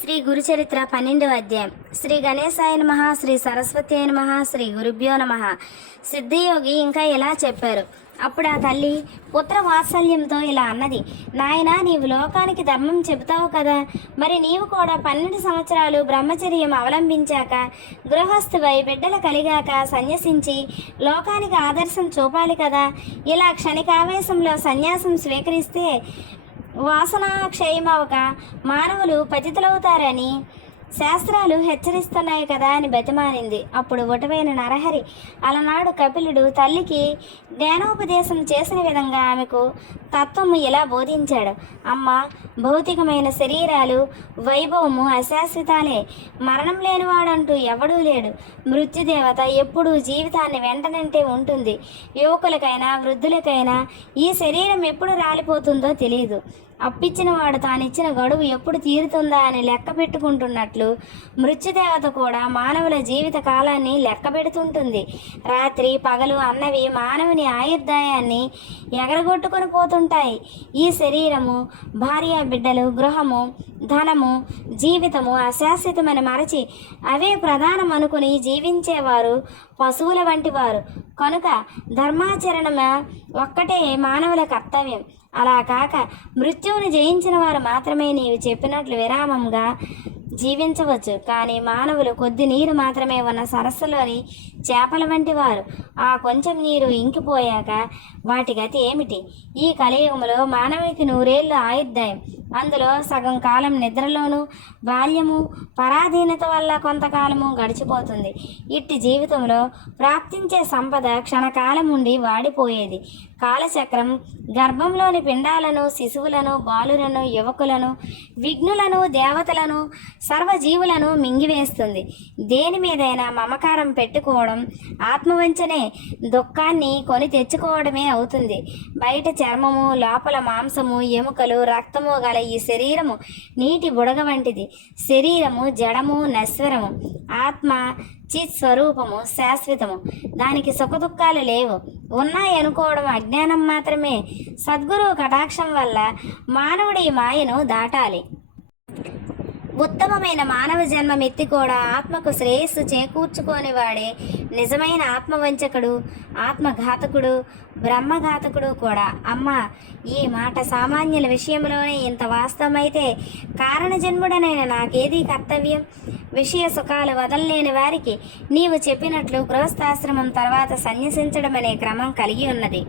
శ్రీ గురుచరిత్ర పన్నెండవ అధ్యాయం. శ్రీ గణేశాయ నమ శ్రీ సరస్వతి అయిన మహా శ్రీ గురుభ్యో నమ. సిద్ధియోగి ఇంకా ఇలా చెప్పారు. అప్పుడు ఆ తల్లి పుత్ర వాత్సల్యంతో ఇలా అన్నది నాయనా నీవు లోకానికి ధర్మం చెబుతావు కదా. మరి నీవు కూడా పన్నెండు సంవత్సరాలు బ్రహ్మచర్యం అవలంబించాక గృహస్థువై బిడ్డలు కలిగాక సన్యసించి లోకానికి ఆదర్శం చూపాలి కదా. ఇలా క్షణికావేశంలో సన్యాసం స్వీకరిస్తే వాసన క్షయమవక మానవులు పతితులవుతారని శాస్త్రాలు హెచ్చరిస్తున్నాయి కదా అని బతిమాలింది. అప్పుడు ఒటవైన నరహరి అలనాడు కపిలుడు తల్లికి జ్ఞానోపదేశం చేసిన విధంగా ఆమెకు తత్వము ఇలా బోధించాడు. అమ్మ భౌతికమైన శరీరాలు వైభవము అశాశ్వతాలే. మరణం లేనివాడంటూ ఎవడూ లేడు. మృత్యుదేవత ఎప్పుడూ జీవితాన్ని వెంటనంటే ఉంటుంది. యువకులకైనా వృద్ధులకైనా ఈ శరీరం ఎప్పుడు రాలిపోతుందో తెలియదు అప్పిచ్చిన వాడు తానిచ్చిన గడువు ఎప్పుడు తీరుతుందా అని లెక్క పెట్టుకుంటున్నట్లు మృత్యుదేవత కూడా మానవుల జీవిత కాలాన్ని లెక్క పెడుతుంటుంది. రాత్రి పగలు అన్నవి మానవుని ఆయుర్దాయాన్ని ఎగరగొట్టుకొని పోతుంటాయి. ఈ శరీరము భార్య బిడ్డలు గృహము ధనము జీవితము అశాశ్వతమని మరచి అవే ప్రధానం అనుకుని జీవించేవారు పశువుల వంటి వారు. కనుక ధర్మాచరణమ ఒక్కటే మానవుల కర్తవ్యం. అలా కాక మృత్యువుని జయించిన వారు మాత్రమే నీవు చెప్పినట్లు విరామంగా జీవించవచ్చు. కానీ మానవులు కొద్ది నీరు మాత్రమే ఉన్న సరస్సులోని చేపల వంటి వారు. ఆ కొంచెం నీరు ఇంకిపోయాక వాటి గతి ఏమిటి? ఈ కలియుగంలో మానవునికి నూరేళ్ళు ఆయుర్దాయం. అందులో సగం కాలం నిద్రలోను బాల్యము పరాధీనత వల్ల కొంతకాలము గడిచిపోతుంది. ఇట్టి జీవితంలో ప్రాప్తించే సంపద క్షణకాలం ఉండి వాడిపోయేది. కాలచక్రం గర్భంలోని పిండాలను శిశువులను బాలులను యువకులను విఘ్నులను దేవతలను సర్వజీవులను మింగివేస్తుంది. దేని మీదైనా మమకారం పెట్టుకోవడం ఆత్మవంచనే దుఃఖాన్ని కొని తెచ్చుకోవడమే అవుతుంది. బయట చర్మము లోపల మాంసము ఎముకలు రక్తము గల ఈ శరీరము నీటి బుడగ వంటిది. శరీరము జడము నశ్వరము ఆత్మ చిత్ స్వరూపము శాశ్వతము. దానికి సుఖదుఖాలు లేవు. ఉన్నాయి అనుకోవడం అజ్ఞానం మాత్రమే. సద్గురువు కటాక్షం వల్ల మానవుడి ఈ మాయను దాటాలి. ఉత్తమమైన మానవ జన్మ ఎత్తి కూడా ఆత్మకు శ్రేయస్సు చేకూర్చుకోని వాడే నిజమైన ఆత్మవంచకుడు ఆత్మఘాతకుడు బ్రహ్మఘాతకుడు కూడా. అమ్మ ఈ మాట సామాన్యుల విషయంలోనే ఇంత వాస్తవమైతే కారణజన్ముడనైన నాకేది కర్తవ్యం? విషయ సుఖాలు వదలలేని వారికి నీవు చెప్పినట్లు గృహస్థాశ్రమం తర్వాత సన్యసించడం అనే క్రమం కలిగి ఉన్నది.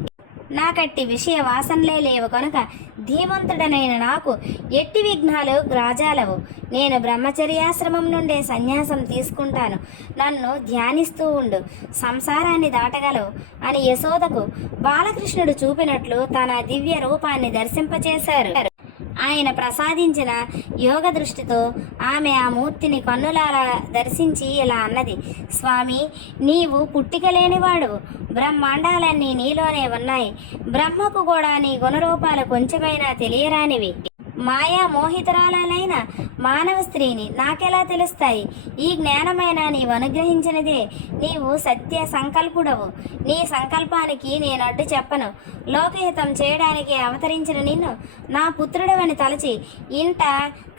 నాకట్టి విషయ వాసనలే లేవు కనుక ధీమంతుడనైన నాకు ఎట్టి విఘ్నాలు గ్రాజాలవు నేను బ్రహ్మచర్యాశ్రమం నుండే సన్యాసం తీసుకుంటాను. నన్ను ధ్యానిస్తూ ఉండు. సంసారాన్ని దాటగలవు అని యశోదకు బాలకృష్ణుడు చూపినట్లు తన దివ్య రూపాన్ని దర్శింపచేశారు. ఆయన ప్రసాదించిన యోగ దృష్టితో ఆమె ఆ మూర్తిని కన్నులారా దర్శించి ఇలా అన్నది స్వామి నీవు పుట్టిక లేనివాడు. బ్రహ్మాండాలన్నీ నీలోనే ఉన్నాయి. బ్రహ్మకు కూడా నీ గుణరూపాలు కొంచెమైనా తెలియరానివి. మాయా మోహితురాలైన మానవ స్త్రీని నాకెలా తెలుస్తాయి? ఈ జ్ఞానమైన నీవు అనుగ్రహించినదే. నీవు సత్య సంకల్పుడవు. నీ సంకల్పానికి నేను అడ్డు చెప్పను. లోకహితం చేయడానికి అవతరించిన నిన్ను నా పుత్రుడవని తలచి ఇంట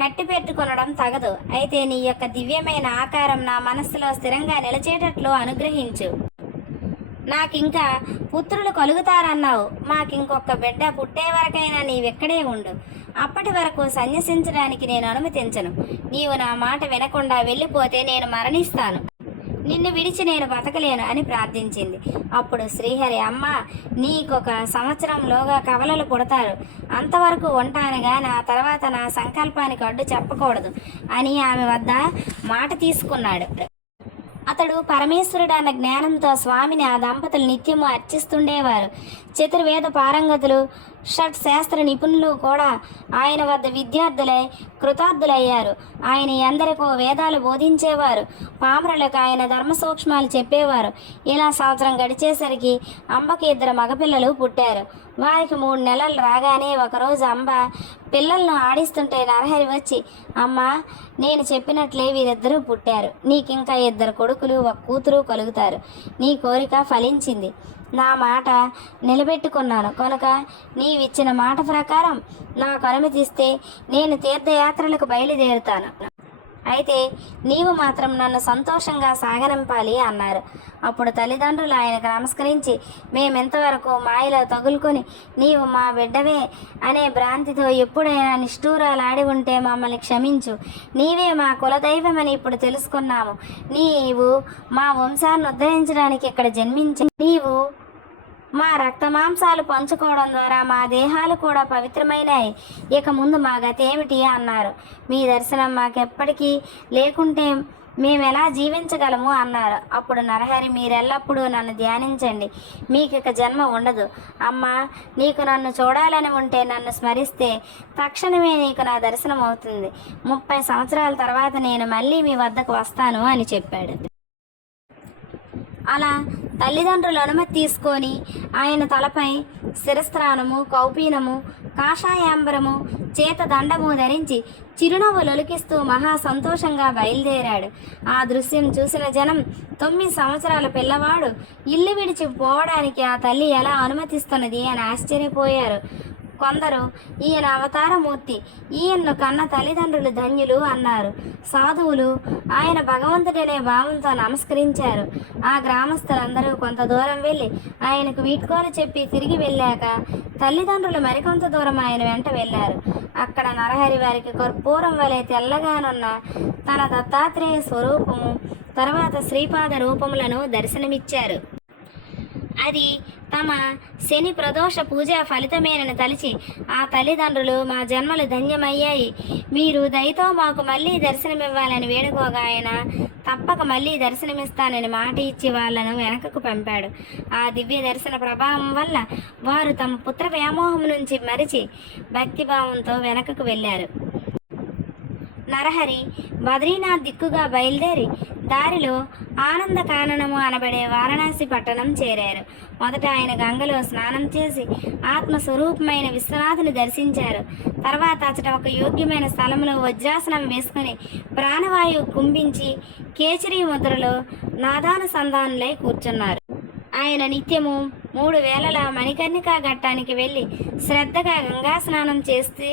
కట్టిపెట్టుకొనడం తగదు. అయితే నీ యొక్క దివ్యమైన ఆకారం నా మనస్సులో స్థిరంగా నిలిచేటట్లు అనుగ్రహించు. నాకింకా పుత్రులు కలుగుతారన్నావు. మాకింకొక బిడ్డ పుట్టే వరకైనా నీవెక్కడే ఉండు. అప్పటి వరకు సన్యసించడానికి నేను అనుమతించను. నీవు నా మాట వినకుండా వెళ్ళిపోతే నేను మరణిస్తాను. నిన్ను విడిచి నేను బతకలేను అని ప్రార్థించింది. అప్పుడు శ్రీహరి అమ్మ నీకొక సంవత్సరంలోగా కవలలు పుడతారు. అంతవరకు ఉంటానుగా నా తర్వాత నా సంకల్పానికి అడ్డు చెప్పకూడదు అని ఆమె వద్ద మాట తీసుకున్నాడు. అతడు పరమేశ్వరుడు అన్న జ్ఞానంతో స్వామిని ఆ దంపతులు నిత్యము అర్చిస్తుండేవారు. చతుర్వేద పారంగతులు షట్ శాస్త్ర నిపుణులు కూడా ఆయన వద్ద విద్యార్థులై కృతార్థులయ్యారు. ఆయన ఎందరికో వేదాలు బోధించేవారు. పామరులకు ఆయన ధర్మ సూక్ష్మాలు చెప్పేవారు. ఇలా సంవత్సరం గడిచేసరికి అంబకి ఇద్దరు మగపిల్లలు పుట్టారు. వారికి మూడు నెలలు రాగానే ఒకరోజు అంబ పిల్లలను ఆడిస్తుంటే నరహరి వచ్చి అమ్మ నేను చెప్పినట్లే వీరిద్దరూ పుట్టారు. నీకింకా ఇద్దరు కొడుకులు ఒక కూతురు కలుగుతారు. నీ కోరిక ఫలించింది. నా మాట నిలబెట్టుకున్నాను. కనుక నీవిచ్చిన మాట ప్రకారం నాకు అనుమతిస్తే నేను తీర్థయాత్రలకు బయలుదేరుతాను. అయితే నీవు మాత్రం నన్ను సంతోషంగా సాగనంపాలి అన్నారు. అప్పుడు తల్లిదండ్రులు ఆయనకు నమస్కరించి మేమెంతవరకు మాయలో తగులుకొని నీవు మా బిడ్డవే అనే భ్రాంతితో ఎప్పుడైనా నిష్ఠూరాలాడి ఉంటే మమ్మల్ని క్షమించు. నీవే మా కులదైవమని ఇప్పుడు తెలుసుకున్నాము. నీవు మా వంశాన్ని ఉద్ధరించడానికి ఇక్కడ జన్మించి నీవు మా రక్తమాంసాలు పంచుకోవడం ద్వారా మా దేహాలు కూడా పవిత్రమైనాయి. ఇక ముందు మా గతి ఏమిటి అన్నారు. మీ దర్శనం మాకెప్పటికీ లేకుంటే మేము ఎలా జీవించగలము అన్నారు. అప్పుడు నరహరి మీరెల్లప్పుడూ నన్ను ధ్యానించండి. మీకు ఇక జన్మ ఉండదు. అమ్మా నీకు నన్ను చూడాలని ఉంటే నన్ను స్మరిస్తే తక్షణమే నీకు నా దర్శనం అవుతుంది ముప్పై సంవత్సరాల తర్వాత నేను మళ్ళీ మీ వద్దకు వస్తాను అని చెప్పాడు. అలా తల్లిదండ్రుల అనుమతి తీసుకొని ఆయన తలపై శిరస్త్రానము కౌపీనము కాషాయాంబరము చేత దండము ధరించి చిరునవ్వు లొలికిస్తూ మహా సంతోషంగా బయలుదేరాడు. ఆ దృశ్యం చూసిన జనం తొమ్మిది సంవత్సరాల పిల్లవాడు ఇల్లు విడిచి పోవడానికి ఆ తల్లి ఎలా అనుమతిస్తున్నది అని ఆశ్చర్యపోయారు. కొందరు ఈయన అవతారమూర్తి ఈయన్ను కన్న తల్లిదండ్రులు ధన్యులు అన్నారు. సాధువులు ఆయన భగవంతుడనే భావంతో నమస్కరించారు. ఆ గ్రామస్తులందరూ కొంత దూరం వెళ్ళి ఆయనకు వీడ్కోలు చెప్పి తిరిగి వెళ్ళాక తల్లిదండ్రులు మరికొంత దూరం ఆయన వెంట వెళ్ళారు. అక్కడ నరహరి వారికి కర్పూరం వలె తెల్లగానున్న తన దత్తాత్రేయ స్వరూపము తర్వాత శ్రీపాద రూపములను దర్శనమిచ్చారు. అది తమ శని ప్రదోష పూజ ఫలితమేనని తలిచి ఆ తల్లిదండ్రులు మా జన్మలు ధన్యమయ్యాయి. మీరు దయతో మాకు మళ్ళీ దర్శనమివ్వాలని వేడుకోగా ఆయన తప్పక మళ్ళీ దర్శనమిస్తానని మాట ఇచ్చి వాళ్ళను వెనకకు పంపాడు. ఆ దివ్య దర్శన ప్రభావం వల్ల వారు తమ పుత్ర వ్యామోహం నుంచి మరిచి భక్తిభావంతో వెనకకు వెళ్ళారు. నరహరి బద్రీనాథ్ దిక్కుగా బయలుదేరి దారిలో ఆనంద కాననము అనబడే వారణాసి పట్టణం చేరారు. మొదట ఆయన గంగలో స్నానం చేసి ఆత్మస్వరూపమైన విశ్వనాథుని దర్శించారు. తర్వాత అతడు ఒక యోగ్యమైన స్థలంలో వజ్రాసనం వేసుకుని ప్రాణవాయువు కుంభించి కేచరీ ముద్రలో నాదానుసంధానులై కూర్చున్నారు. ఆయన నిత్యము మూడు వేలల మణికర్ణికా ఘట్టానికి వెళ్ళి శ్రద్ధగా గంగా స్నానం చేసి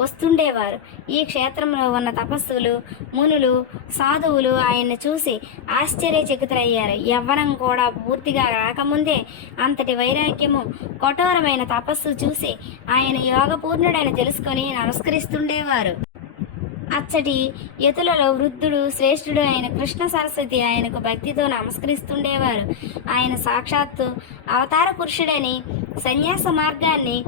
వస్తుండేవారు. ఈ క్షేత్రంలో ఉన్న తపస్సులు మునులు సాధువులు ఆయన్ని చూసి ఆశ్చర్యచకితులయ్యారు. యవ్వనం కూడా పూర్తిగా రాకముందే అంతటి వైరాగ్యము కఠోరమైన తపస్సు చూసి ఆయన యోగపూర్ణుడని తెలుసుకొని నమస్కరిస్తుండేవారు. అచ్చటి యతులలో వృద్ధుడు శ్రేష్ఠుడు అయిన కృష్ణ సరస్వతి ఆయనకు భక్తితో నమస్కరిస్తుండేవారు. ఆయన సాక్షాత్తు అవతార పురుషుడని సన్యాస మార్గాన్ని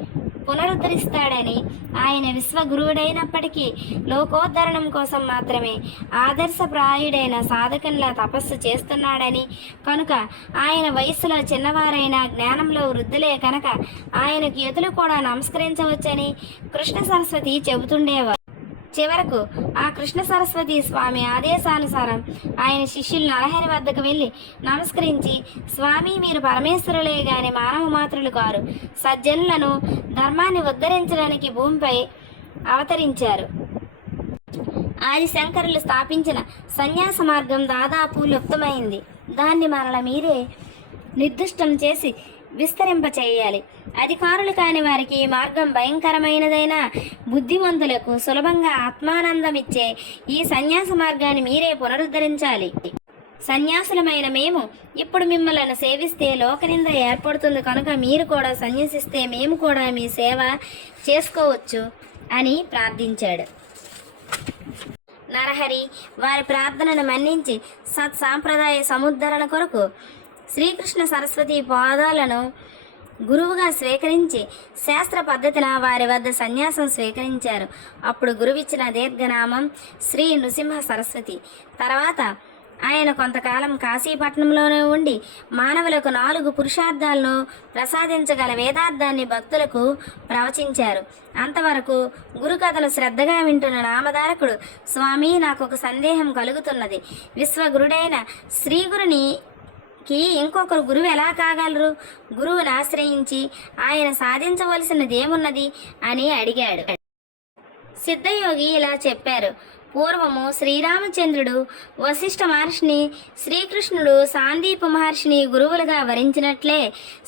పునరుద్ధరిస్తాడని ఆయన విశ్వగురువుడైనప్పటికీ లోకోద్ధరణం కోసం మాత్రమే ఆదర్శప్రాయుడైన సాధకంలా తపస్సు చేస్తున్నాడని కనుక ఆయన వయస్సులో చిన్నవారైన జ్ఞానంలో వృద్ధులే కనుక ఆయనకు యతులు కూడా నమస్కరించవచ్చని కృష్ణ సరస్వతి చెబుతుండేవారు. చివరకు ఆ కృష్ణ సరస్వతి స్వామి ఆదేశానుసారం ఆయన శిష్యులు నరహరి వద్దకు వెళ్ళి నమస్కరించి స్వామి మీరు పరమేశ్వరులే గాని మానవ మాత్రులు కారు. సజ్జనులను ధర్మాన్ని ఉద్ధరించడానికి భూమిపై అవతరించారు. ఆదిశంకరులు స్థాపించిన సన్యాస మార్గం దాదాపు లుప్తమైంది. దాన్ని మరల మీరే నిర్దిష్టం చేసి విస్తరింపచేయాలి. అధికారులు కాని వారికి ఈ మార్గం భయంకరమైనదైనా బుద్ధిమంతులకు సులభంగా ఆత్మానందం ఇచ్చే ఈ సన్యాస మార్గాన్ని మీరే పునరుద్ధరించాలి. సన్యాసులమైన మేము ఇప్పుడు మిమ్మల్ని సేవిస్తే లోకనింద ఏర్పడుతుంది కనుక మీరు కూడా సన్యసిస్తే మేము కూడా మీ సేవ చేసుకోవచ్చు అని ప్రార్థించాడు. నరహరి వారి ప్రార్థనను మన్నించి సత్సాంప్రదాయ సముద్ధరణ కొరకు శ్రీకృష్ణ సరస్వతి పాదాలను గురువుగా స్వీకరించి శాస్త్ర పద్ధతిన వారి వద్ద సన్యాసం స్వీకరించారు. అప్పుడు గురువిచ్చిన దీర్ఘనామం శ్రీ నృసింహ సరస్వతి. తర్వాత ఆయన కొంతకాలం కాశీపట్నంలోనే ఉండి మానవులకు నాలుగు పురుషార్థాలను ప్రసాదించగల వేదార్థాన్ని భక్తులకు ప్రవచించారు. అంతవరకు గురుకథలు శ్రద్ధగా వింటున్న నామధారకుడు స్వామి నాకు ఒక సందేహం కలుగుతున్నది. విశ్వగురుడైన శ్రీగురుని కి ఇంకొకరు గురువు ఎలా కాగలరు? గురువుని ఆశ్రయించి ఆయన సాధించవలసినది ఏమున్నది? అని అడిగాడు. సిద్ధయోగి ఇలా చెప్పారు. పూర్వము శ్రీరామచంద్రుడు వశిష్ఠ మహర్షిని శ్రీకృష్ణుడు సాందీప మహర్షిని గురువులుగా వరించినట్లే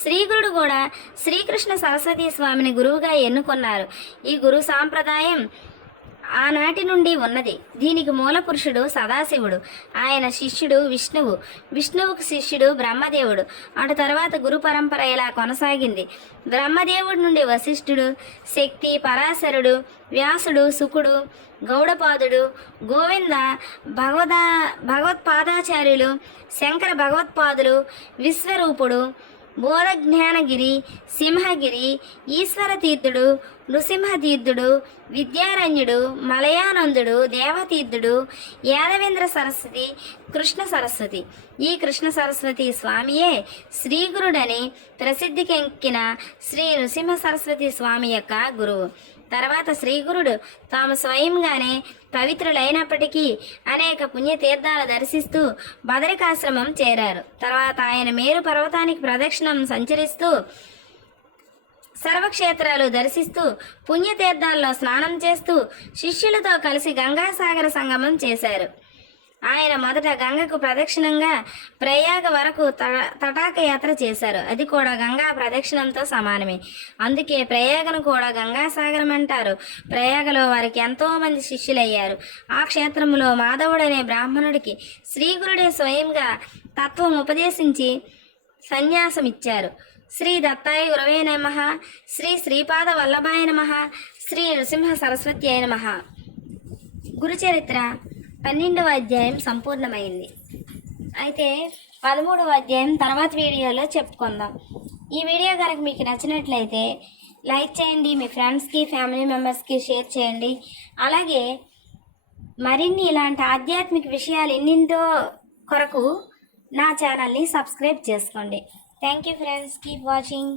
శ్రీగురుడు కూడా శ్రీకృష్ణ సరస్వతీ స్వామిని గురువుగా ఎన్నుకున్నారు. ఈ గురు సాంప్రదాయం ఆనాటి నుండి ఉన్నది. దీనికి మూల పురుషుడు సదాశివుడు ఆయన శిష్యుడు విష్ణువు. విష్ణువుకు శిష్యుడు బ్రహ్మదేవుడు. అటు తర్వాత గురు పరంపర ఇలా కొనసాగింది. బ్రహ్మదేవుడి నుండి వశిష్ఠుడు శక్తి పరాశరుడు వ్యాసుడు సుకుడు గౌడపాదుడు గోవింద భగవద భగవత్పాదాచార్యులు శంకర భగవత్పాదులు విశ్వరూపుడు బోధజ్ఞానగిరి సింహగిరి ఈశ్వరతీర్థుడు నృసింహతీర్థుడు విద్యారణ్యుడు మలయానందుడు దేవతీర్థుడు యాదవేంద్ర సరస్వతి కృష్ణ సరస్వతి. ఈ కృష్ణ సరస్వతి స్వామియే శ్రీగురుడని ప్రసిద్ధికెక్కిన శ్రీ నృసింహ సరస్వతి స్వామి యొక్క గురువు. తర్వాత శ్రీగురుడు తాము స్వయంగానే పవిత్రులైనప్పటికీ అనేక పుణ్యతీర్థాలు దర్శిస్తూ బదరికాశ్రమం చేరారు. తర్వాత ఆయన మేరు పర్వతానికి ప్రదక్షిణం సంచరిస్తూ సర్వక్షేత్రాలు దర్శిస్తూ పుణ్యతీర్థాల్లో స్నానం చేస్తూ శిష్యులతో కలిసి గంగాసాగర సంగమం చేశారు. ఆయన మొదట గంగకు ప్రదక్షిణంగా ప్రయాగ వరకు తటాక యాత్ర చేశారు. అది కూడా గంగా ప్రదక్షిణంతో సమానమే. అందుకే ప్రయాగను కూడా గంగాసాగరం అంటారు. ప్రయాగలో వారికి ఎంతో మంది శిష్యులయ్యారు. ఆ క్షేత్రంలో మాధవుడనే బ్రాహ్మణుడికి శ్రీగురుడే స్వయంగా తత్వం ఉపదేశించి సన్యాసం ఇచ్చారు శ్రీ దత్తాయ గురవే నమ. శ్రీ శ్రీపాద వల్లభాయ నమ. శ్రీ నృసింహ సరస్వతి అయి నమ. గురుచరిత్ర పన్నెండవ అధ్యాయం సంపూర్ణమైంది. అయితే పదమూడవ అధ్యాయం తర్వాత వీడియోలో చెప్పుకుందాం. ఈ వీడియో కనుక మీకు నచ్చినట్లయితే లైక్ చేయండి మీ ఫ్రెండ్స్కి ఫ్యామిలీ మెంబర్స్కి షేర్ చేయండి. అలాగే మరిన్ని ఇలాంటి ఆధ్యాత్మిక విషయాలు ఎన్నింటో కొరకు నా ఛానల్ని సబ్స్క్రైబ్ చేసుకోండి. Thank you friends. Keep watching.